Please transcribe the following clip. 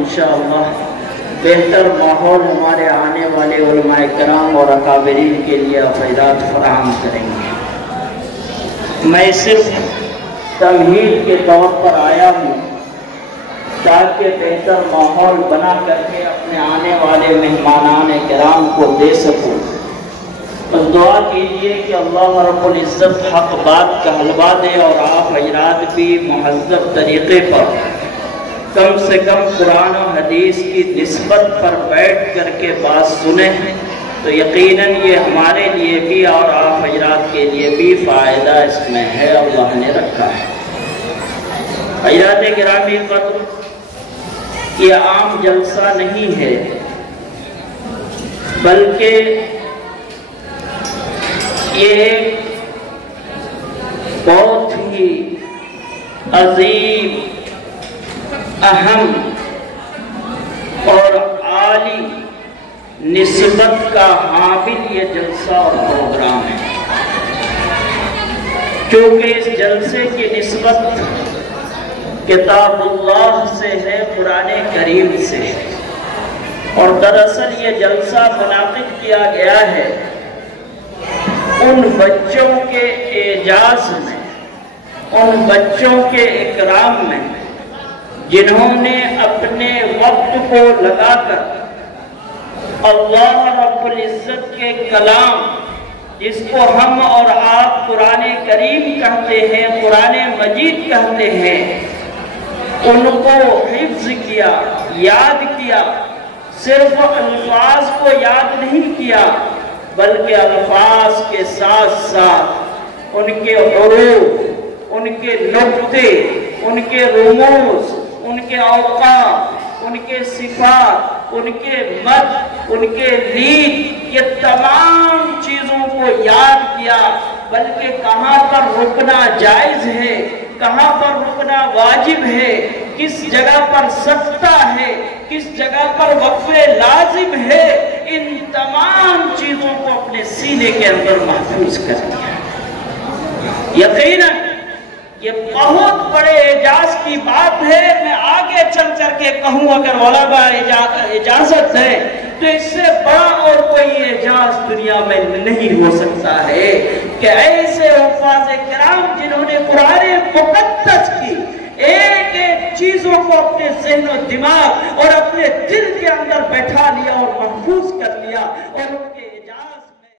انشاءاللہ بہتر ماحول ہمارے آنے والے علماء کرام اور اکابرین کے لیے فائدات فراہم کریں گے۔ میں صرف تمہید کے طور پر آیا ہوں تاکہ بہتر ماحول بنا کر کے اپنے آنے والے مہمانان کرام کو دے سکوں۔ بس دعا کیجئے کہ اللہ رب العزت حق بات کا حلوہ دے اور آپ حضرات بھی مہذب طریقے پر کم سے کم قرآن و حدیث کی نسبت پر بیٹھ کر کے بات سنیں تو یقیناً یہ ہمارے لیے بھی اور آپ حضرات کے لیے بھی فائدہ اس میں ہے، اللہ نے رکھا ہے۔ حضرات گرامی قدر، یہ عام جلسہ نہیں ہے بلکہ یہ ایک بہت ہی عظیم، اہم اور عالی نسبت کا حامل یہ جلسہ اور پروگرام ہے، کیونکہ اس جلسے کی نسبت کتاب اللہ سے ہے، قرآن کریم سے ہے، اور دراصل یہ جلسہ منعقد کیا گیا ہے ان بچوں کے اعزاز میں، ان بچوں کے اکرام میں جنہوں نے اپنے وقت کو لگا کر اللہ رب العزت کے کلام، جس کو ہم اور آپ قرآن کریم کہتے ہیں، قرآن مجید کہتے ہیں، ان کو حفظ کیا، یاد کیا، صرف الفاظ کو یاد نہیں کیا بلکہ الفاظ کے ساتھ ساتھ ان کے حروف، ان کے نقطے، ان کے رموز، ان کے اوقات، ان کے صفات، ان کے مد، ان کے لید، یہ تمام چیزوں کو یاد کیا، بلکہ کہاں پر رکنا جائز ہے، کہاں پر رکنا واجب ہے، کس جگہ پر سکتہ ہے، کس جگہ پر وقفے لازم ہے، ان تمام چیزوں کو اپنے سینے کے اندر محفوظ کر دیا۔ یقیناً یہ بہت بڑے اعجاز کی بات ہے۔ میں آگے چل کر کے کہوں اگر علماء اجازت ہے تو اس سے بڑا اور کوئی اعجاز دنیا میں نہیں ہو سکتا ہے کہ ایسے حفاظ کرام جنہوں نے قرآن مقدس کی ایک ایک چیزوں کو اپنے ذہن و دماغ اور اپنے دل کے اندر بیٹھا لیا اور محفوظ کر لیا اور